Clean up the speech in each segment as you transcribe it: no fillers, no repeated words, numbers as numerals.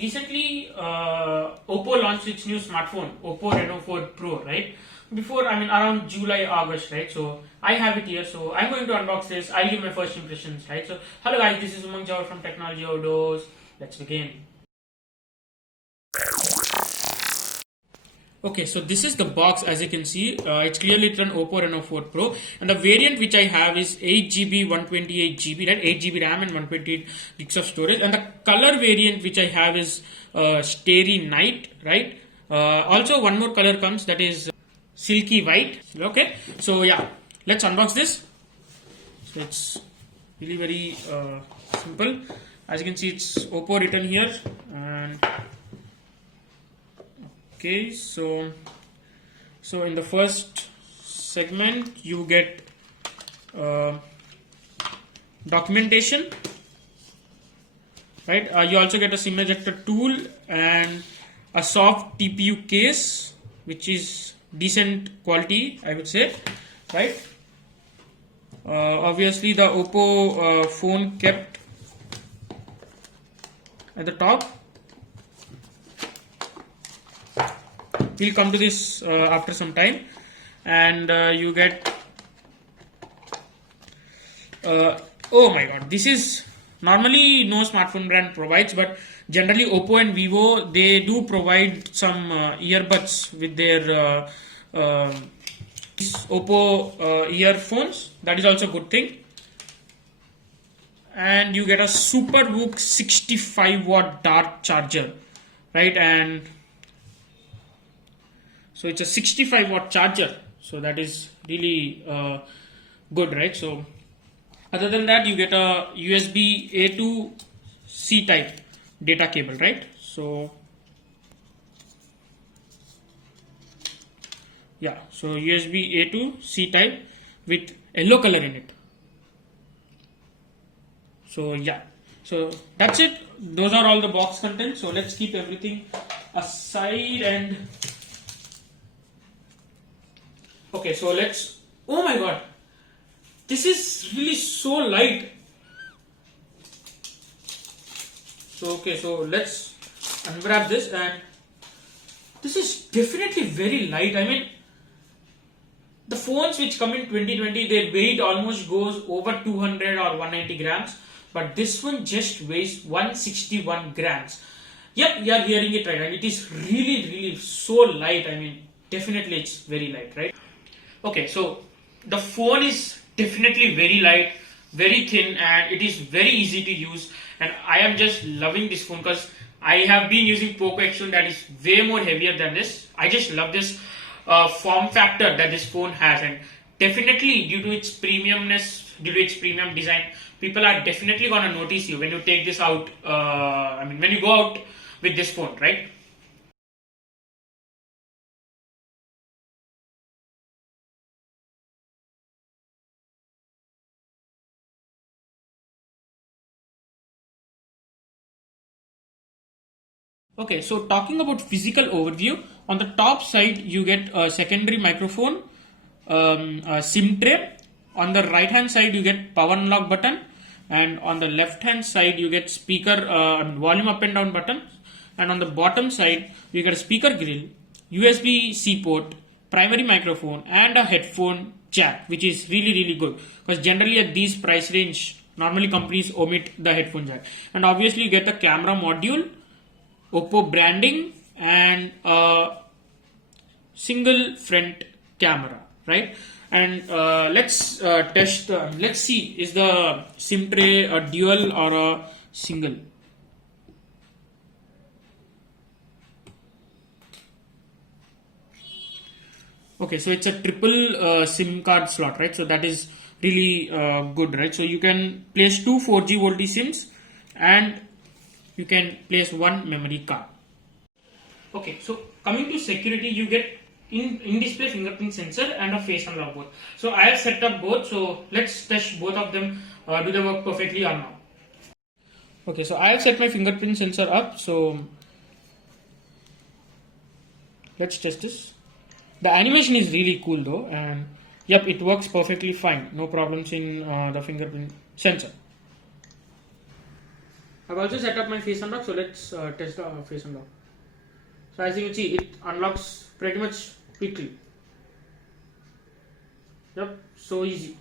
recently Oppo launched its new smartphone, Oppo Reno 4 Pro, right? Before, I mean, around July, August, right? So I have it here. So I'm going to unbox this. I'll give my first impressions, right? So hello guys, this is Umang Jawar from Technology Outdoors. Let's begin. Okay, so this is the box. As you can see, it's clearly written Oppo Reno 4 Pro, and the variant which I have is 8GB 128GB, right? 8GB RAM and 128 gigs of storage, and the color variant which I have is Starry Night, right? Also one more color comes, that is Silky White. Okay, so yeah, let's unbox this. So it's really very simple. As you can see, it's Oppo written here, and okay, so in the first segment you get documentation, right? You also get a SIM ejector tool and a soft TPU case, which is decent quality, I would say, right? Obviously the Oppo phone kept at the top. We'll come to this after some time, and you get oh my god, this is normally no smartphone brand provides, but generally Oppo and Vivo, they do provide some earbuds with their Oppo earphones. That is also a good thing. And you get a Superbook 65-watt dart charger, right? And so it's a 65-watt charger, so that is really good, right? So other than that, you get a USB A to C type data cable, right? So yeah, so USB A to C type with yellow color in it. So yeah, so that's it. Those are all the box contents. So let's keep everything aside and okay, so let's, oh my god, this is really so light. So okay, so let's unwrap this, and this is definitely very light. I mean, the phones which come in 2020, their weight almost goes over 200 or 190 grams, but this one just weighs 161 grams. Yep, you are hearing it right, and it is really so light. I mean, definitely it's very light, right? Okay, so the phone is definitely very light, very thin, and it is very easy to use, and I am just loving this phone because I have been using Poco X1 that is way more heavier than this. I just love this form factor that this phone has, and definitely due to its premiumness, due to its premium design, people are definitely gonna notice you when you take this out, I mean when you go out with this phone, right? Okay, so talking about physical overview, on the top side you get a secondary microphone, a SIM tray. On the right hand side you get power unlock button, and on the left hand side you get speaker volume up and down button, and on the bottom side you get a speaker grill, USB-C port, primary microphone, and a headphone jack, which is really good because generally at these price range normally companies omit the headphone jack. And obviously you get the camera module, Oppo branding, and a single front camera, right? And let's test. Let's see, is the SIM tray a dual or a single? Okay, so it's a triple SIM card slot, right? So that is really good, right? So you can place two 4G VoLTE SIMs, and you can place one memory card. Okay, so coming to security, you get in-display fingerprint sensor and a face unlock both. So I have set up both, so let's test both of them. Do they work perfectly or not? Okay, so I have set my fingerprint sensor up, so let's test this. The animation is really cool though, and yep, it works perfectly fine. No problems in the fingerprint sensor. I've also set up my face unlock, so let's test the face unlock. So as you can see, it unlocks pretty much quickly. Yep, so easy.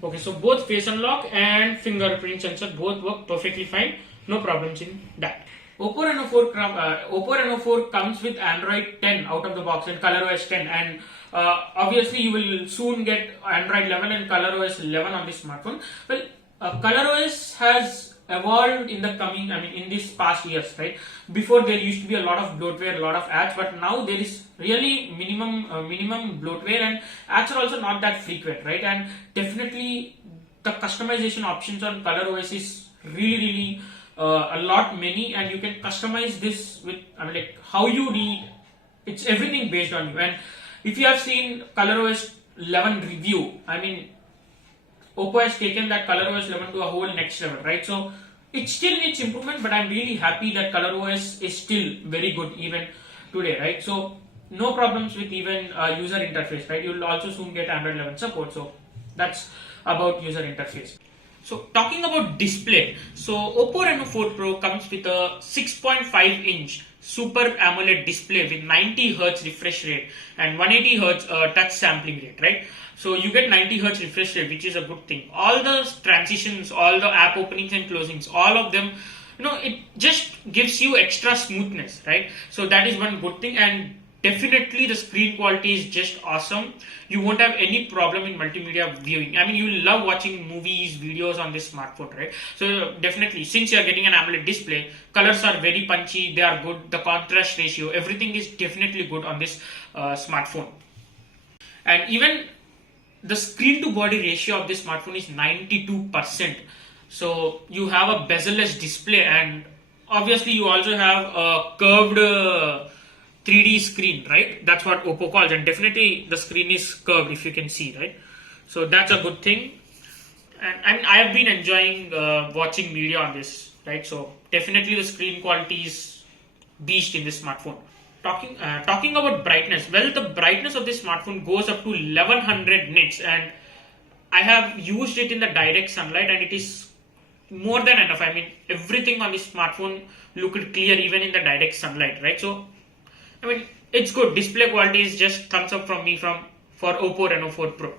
Okay, so both face unlock and fingerprint sensor both work perfectly fine. No problems in that. Oppo Reno 4 comes with Android 10 out of the box and ColorOS 10, and obviously you will soon get Android 11 and ColorOS 11 on this smartphone. Well, ColorOS has evolved in in these past years, right? Before there used to be a lot of bloatware, a lot of ads, but now there is really minimum bloatware, and ads are also not that frequent, right? And definitely the customization options on ColorOS is really a lot many, and you can customize this with like how you need. It's everything based on you. And if you have seen ColorOS 11 review, Oppo has taken that ColorOS 11 to a whole next level, right? So it still needs improvement, but I'm really happy that ColorOS is still very good even today, right? So no problems with even user interface, right? You'll also soon get Android 11 support. So that's about user interface. So talking about display, so Oppo Reno 4 Pro comes with a 6.5-inch Super AMOLED display with 90 Hz refresh rate and 180 Hz touch sampling rate, right? So you get 90 Hz refresh rate, which is a good thing. All the transitions, all the app openings and closings, all of them, it just gives you extra smoothness, right? So that is one good thing, and definitely the screen quality is just awesome. You won't have any problem in multimedia viewing. You love watching movies, videos on this smartphone, right? So definitely, since you are getting an AMOLED display, colors are very punchy, they are good, the contrast ratio, everything is definitely good on this smartphone. And even the screen to body ratio of this smartphone is 92%. So you have a bezel-less display, and obviously you also have a curved 3D screen, right? That's what Oppo calls, and definitely the screen is curved, if you can see, right? So that's a good thing. And I have been enjoying watching media on this, right? So definitely the screen quality is beast in this smartphone. Talking about brightness, well, the brightness of this smartphone goes up to 1100 nits, and I have used it in the direct sunlight, and it is more than enough. Everything on this smartphone looked clear even in the direct sunlight, right? So it's good. Display quality is just thumbs up from me for Oppo Reno 4 Pro.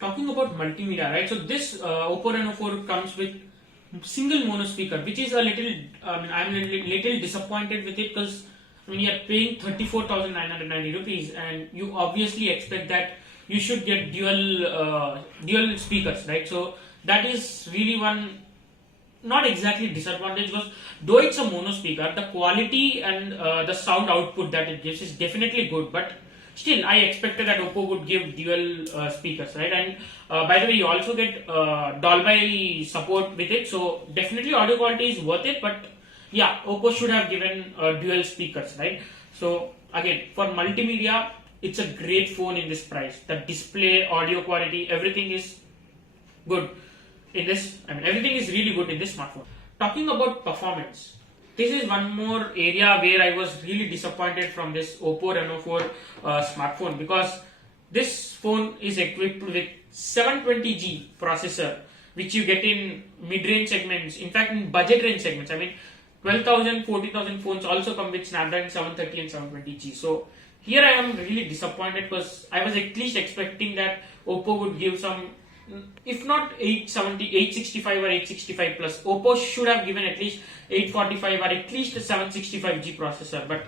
Talking about multimedia, right? So this Oppo Reno 4 comes with single mono speaker, which is a little. I'm a little disappointed with it, because you're paying 34,990 rupees, and you obviously expect that you should get dual speakers, right? So that is really one not exactly disadvantage, because though it's a mono speaker, the quality and the sound output that it gives is definitely good, but still I expected that Oppo would give dual speakers, right? And by the way, you also get Dolby support with it, so definitely audio quality is worth it, but yeah, Oppo should have given dual speakers, right? So again, for multimedia, it's a great phone in this price. The display, audio quality, everything is good in this. Everything is really good in this smartphone. Talking about performance, this is one more area where I was really disappointed from this Oppo Reno 4 smartphone, because this phone is equipped with 720G processor, which you get in mid-range segments, in fact in budget range segments. 12,000, 14,000 phones also come with Snapdragon 730 and 720G. So here I am really disappointed, because I was at least expecting that Oppo would give some, if not 870, 865 or 865 plus, Oppo should have given at least 845 or at least a 765G processor, but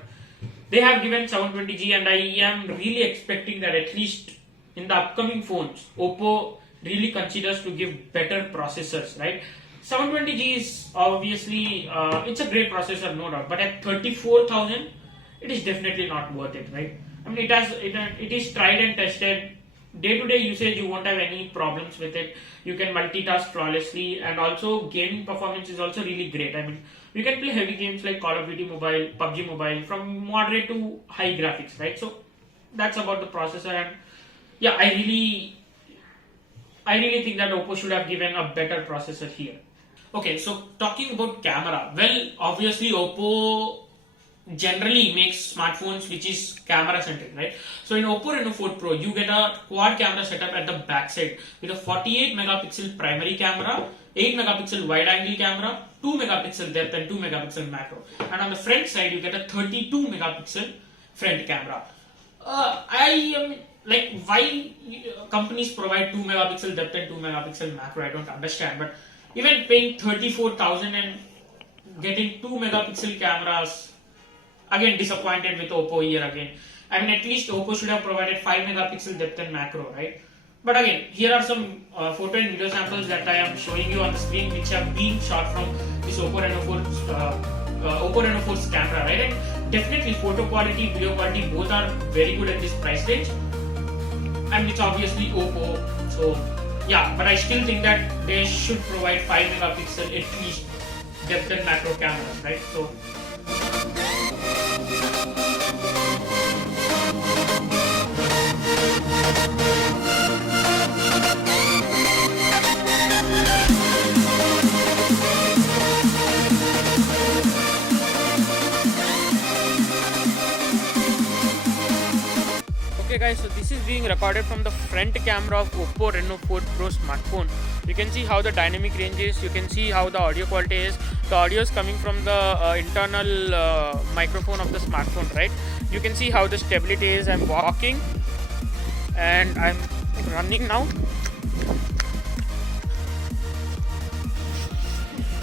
they have given 720G, and I am really expecting that at least in the upcoming phones, Oppo really considers to give better processors, right? 720G is obviously, it's a great processor, no doubt, but at 34,000, it is definitely not worth it, right? It is tried and tested. Day-to-day usage, you won't have any problems with it. You can multitask flawlessly, and also gaming performance is also really great. You can play heavy games like Call of Duty Mobile, PUBG Mobile from moderate to high graphics, right? So that's about the processor, and yeah, I really think that Oppo should have given a better processor here. Okay, so talking about camera, well, obviously Oppo generally makes smartphones which is camera centric, right? So in Oppo Reno 4 Pro, you get a quad camera setup at the back side with a 48 megapixel primary camera, 8 megapixel wide angle camera, 2 megapixel depth and 2 megapixel macro. And on the front side, you get a 32 megapixel front camera. I am like, why companies provide 2 megapixel depth and 2 megapixel macro, I don't understand. But even paying 34,000 and getting 2 megapixel cameras, again disappointed with Oppo here again. I mean, at least Oppo should have provided 5 megapixel depth and macro, right? But again, here are some photo and video samples that I am showing you on the screen, which have been shot from this Oppo Reno 4's camera, right? And definitely photo quality, video quality, both are very good at this price range. And it's obviously Oppo, so yeah. But I still think that they should provide 5 megapixel at least depth and macro cameras, right? So. Okay guys, so this is being recorded from the front camera of Oppo Reno 4 Pro smartphone. You can see how the dynamic range is, you can see how the audio quality is. The audio is coming from the internal microphone of the smartphone, right? You can see how the stability is. I'm walking and I'm running now.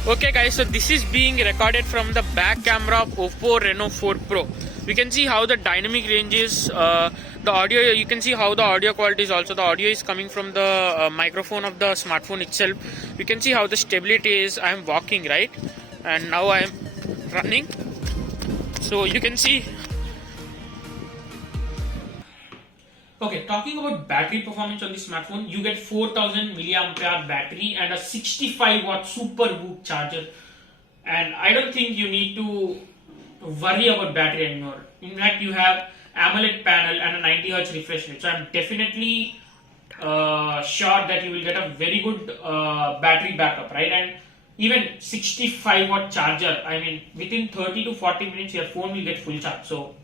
Okay guys, so this is being recorded from the back camera of Oppo Reno 4 Pro. You can see how the dynamic range is, the audio, you can see how the audio quality is also. The audio is coming from the microphone of the smartphone itself. You can see how the stability is. I am walking, right? And now I am running. So you can see. Okay, talking about battery performance on this smartphone, you get 4000 milliampere battery and a 65 watt super whoop charger. And I don't think you need to worry about battery anymore. In fact, you have AMOLED panel and a 90 Hz refresh rate. So I'm definitely sure that you will get a very good battery backup, right? And even 65 watt charger. I mean, within 30 to 40 minutes, your phone will get full charge. So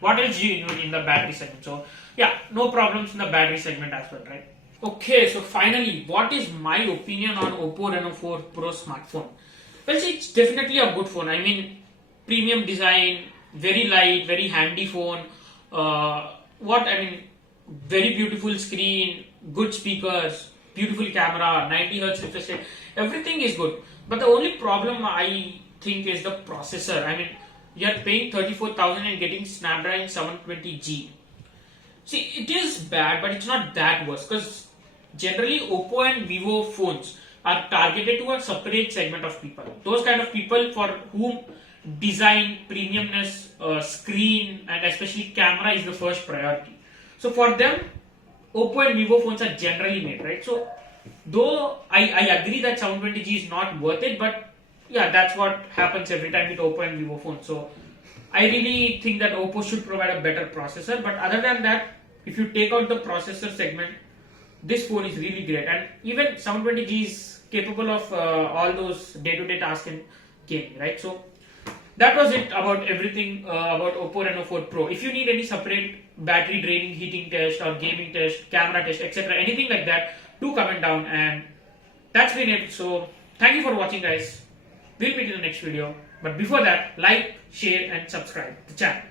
what else do you need in the battery segment? So yeah, no problems in the battery segment as well, right? Okay, so finally, what is my opinion on Oppo Reno 4 Pro smartphone? Well, see, it's definitely a good phone. I mean, premium design, very light, very handy phone. Very beautiful screen, good speakers, beautiful camera, 90 Hz refresh rate. Everything is good. But the only problem I think is the processor. I mean, you are paying 34,000 and getting Snapdragon 720G. See, it is bad, but it's not that worse, because generally Oppo and Vivo phones are targeted to a separate segment of people. Those kind of people for whom design, premiumness, screen and especially camera is the first priority. So for them, Oppo and Vivo phones are generally made, right? So though I agree that 720G is not worth it, but yeah, that's what happens every time with Oppo and Vivo phones. So I really think that Oppo should provide a better processor, but other than that, if you take out the processor segment, this phone is really great. And even 720G is capable of all those day-to-day tasks in gaming, right? So that was it about everything about Oppo Reno 4 Pro. If you need any separate battery draining heating test or gaming test, camera test, etc., anything like that, do comment down. And that's been it. So thank you for watching, guys. We'll meet in the next video. But before that, like, share and subscribe the channel.